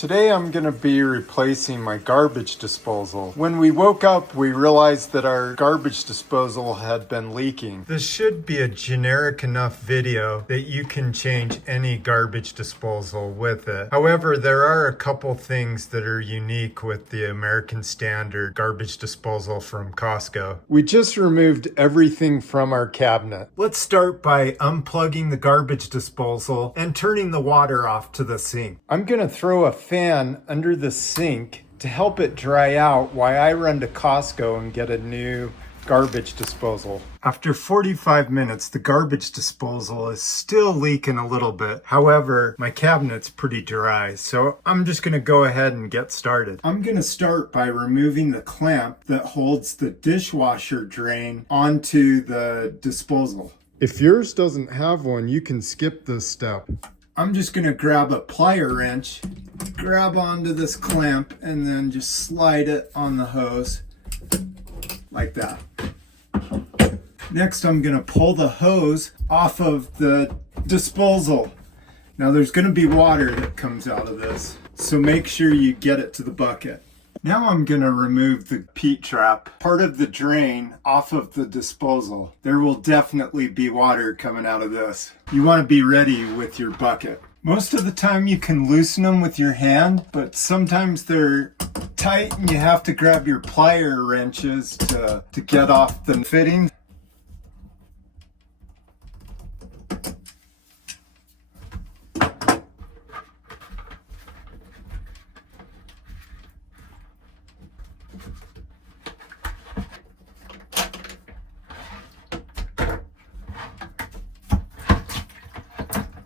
Today I'm going to be replacing my garbage disposal. When we woke up, we realized that our garbage disposal had been leaking. This should be a generic enough video that you can change any garbage disposal with it. However, there are a couple things that are unique with the American Standard garbage disposal from Costco. We just removed everything from our cabinet. Let's start by unplugging the garbage disposal and turning the water off to the sink. I'm going to throw a fan under the sink to help it dry out while I run to Costco and get a new garbage disposal. After 45 minutes, the garbage disposal is still leaking a little bit. However, my cabinet's pretty dry, so I'm just going to go ahead and get started. I'm going to start by removing the clamp that holds the dishwasher drain onto the disposal. If yours doesn't have one, you can skip this step. I'm just going to grab a plier wrench, grab onto this clamp, and then just slide it on the hose like that. Next, I'm going to pull the hose off of the disposal. Now there's going to be water that comes out of this, so make sure you get it to the bucket. Now I'm going to remove the peat trap, part of the drain, off of the disposal. There will definitely be water coming out of this. You want to be ready with your bucket. Most of the time you can loosen them with your hand, but sometimes they're tight and you have to grab your plier wrenches to get off the fittings.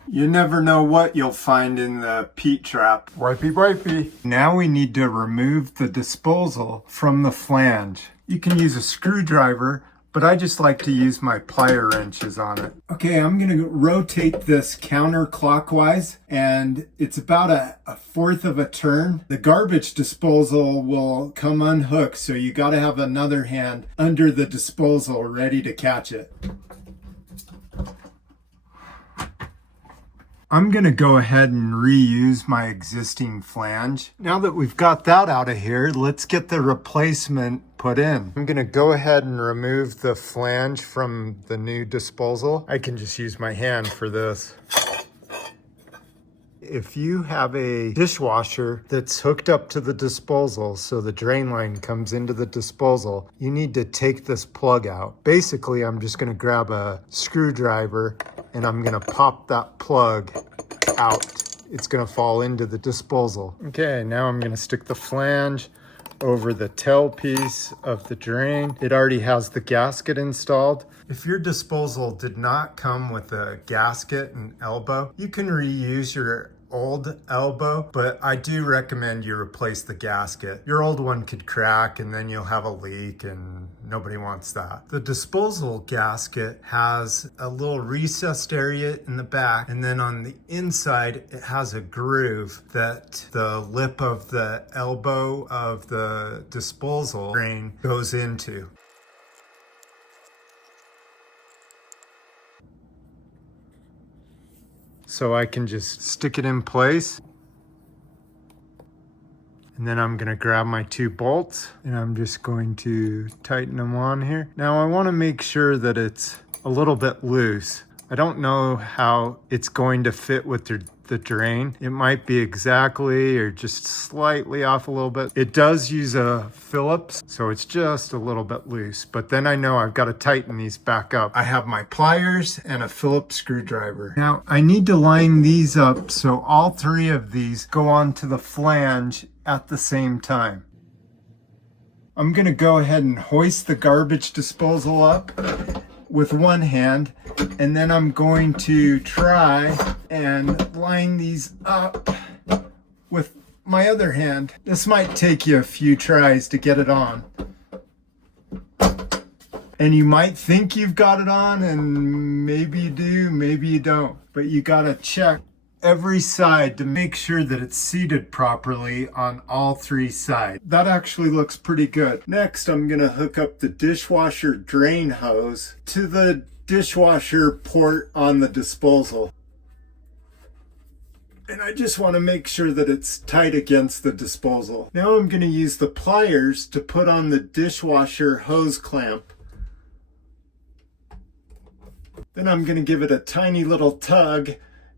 You never know what you'll find in the peat trap. Wipey wipey. Now we need to remove the disposal from the flange. You can use a screwdriver, but I just like to use my plier wrenches on it. Okay, I'm gonna rotate this counterclockwise, and it's about a fourth of a turn. The garbage disposal will come unhooked, so you gotta have another hand under the disposal ready to catch it. I'm going to go ahead and reuse my existing flange. Now that we've got that out of here, let's get the replacement put in. I'm going to go ahead and remove the flange from the new disposal. I can just use my hand for this. If you have a dishwasher that's hooked up to the disposal, so the drain line comes into the disposal, you need to take this plug out. Basically, I'm just going to grab a screwdriver and I'm going to pop that plug out. It's going to fall into the disposal. Okay, now I'm going to stick the flange over the tail piece of the drain. It already has the gasket installed. If your disposal did not come with a gasket and elbow, you can reuse your old elbow, but I do recommend you replace the gasket. Your old one could crack and then you'll have a leak and nobody wants that. The disposal gasket has a little recessed area in the back, and then on the inside it has a groove that the lip of the elbow of the disposal drain goes into. So I can just stick it in place. And then I'm gonna grab my 2 bolts and I'm just going to tighten them on here. Now I wanna make sure that it's a little bit loose. I don't know how it's going to fit with the drain. It might be exactly or just slightly off a little bit. It does use a Phillips, so it's just a little bit loose, but then I know I've got to tighten these back up. I have my pliers and a Phillips screwdriver. Now I need to line these up so all 3 of these go onto the flange at the same time. I'm gonna go ahead and hoist the garbage disposal up with one hand, and then I'm going to try and line these up with my other hand. This might take you a few tries to get it on. And you might think you've got it on, and maybe you do, maybe you don't. But you gotta check every side to make sure that it's seated properly on all 3 sides. That actually looks pretty good. Next, I'm gonna hook up the dishwasher drain hose to the dishwasher port on the disposal. And I just want to make sure that it's tight against the disposal. Now I'm going to use the pliers to put on the dishwasher hose clamp. Then I'm going to give it a tiny little tug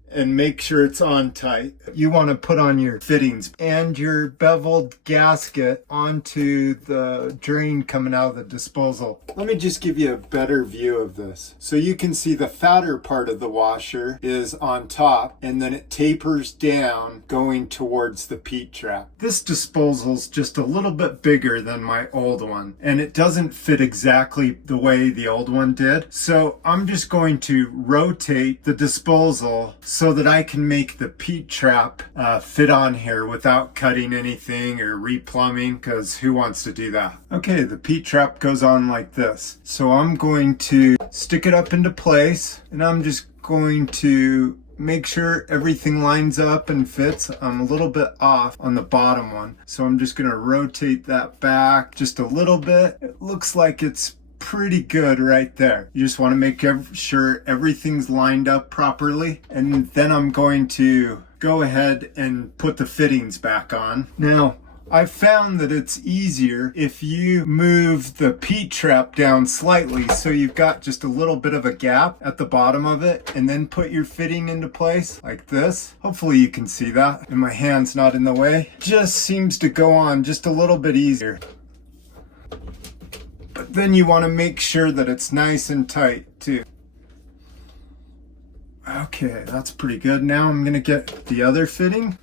and make sure it's on tight. You want to put on your fittings and your beveled gasket onto the drain coming out of the disposal. Let me just give you a better view of this. So you can see the fatter part of the washer is on top, and then it tapers down going towards the peat trap. This disposal's just a little bit bigger than my old one, and it doesn't fit exactly the way the old one did. So I'm just going to rotate the disposal so that I can make the peat trap fit on here without cutting anything or replumbing, because who wants to do that? Okay, the peat trap goes on like this. So I'm going to stick it up into place, and I'm just going to make sure everything lines up and fits. I'm a little bit off on the bottom one, so I'm just going to rotate that back just a little bit. It looks like it's pretty good right there. You just want to make sure everything's lined up properly, and then I'm going to go ahead and put the fittings back on. Now, I found that it's easier if you move the peat trap down slightly so you've got just a little bit of a gap at the bottom of it, and then put your fitting into place like this. Hopefully you can see that and my hand's not in the way. Just seems to go on just a little bit easier. But then you want to make sure that it's nice and tight too. Okay, that's pretty good. Now I'm going to get the other fitting.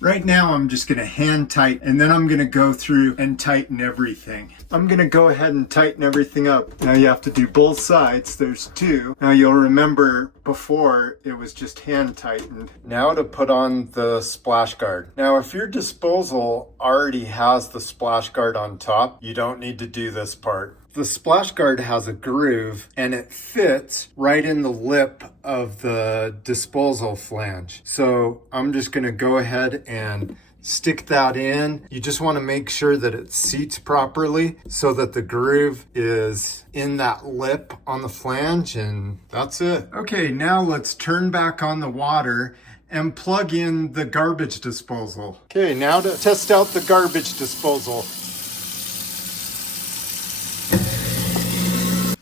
Right now I'm just going to hand tighten, and then I'm going to go through and tighten everything. I'm going to go ahead and tighten everything up. Now you have to do both sides. There's two. Now you'll remember before it was just hand tightened. Now to put on the splash guard. Now if your disposal already has the splash guard on top, you don't need to do this part. The splash guard has a groove, and it fits right in the lip of the disposal flange. So I'm just going to go ahead and stick that in. You just want to make sure that it seats properly so that the groove is in that lip on the flange, and that's it. Okay, now let's turn back on the water and plug in the garbage disposal. Okay, now to test out the garbage disposal.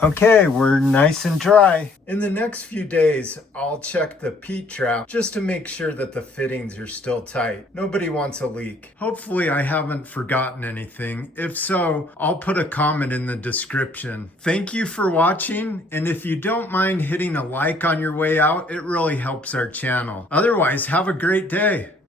Okay, we're nice and dry. In the next few days, I'll check the peat trap just to make sure that the fittings are still tight. Nobody wants a leak. Hopefully I haven't forgotten anything. If so, I'll put a comment in the description. Thank you for watching, and if you don't mind hitting a like on your way out, it really helps our channel. Otherwise, have a great day.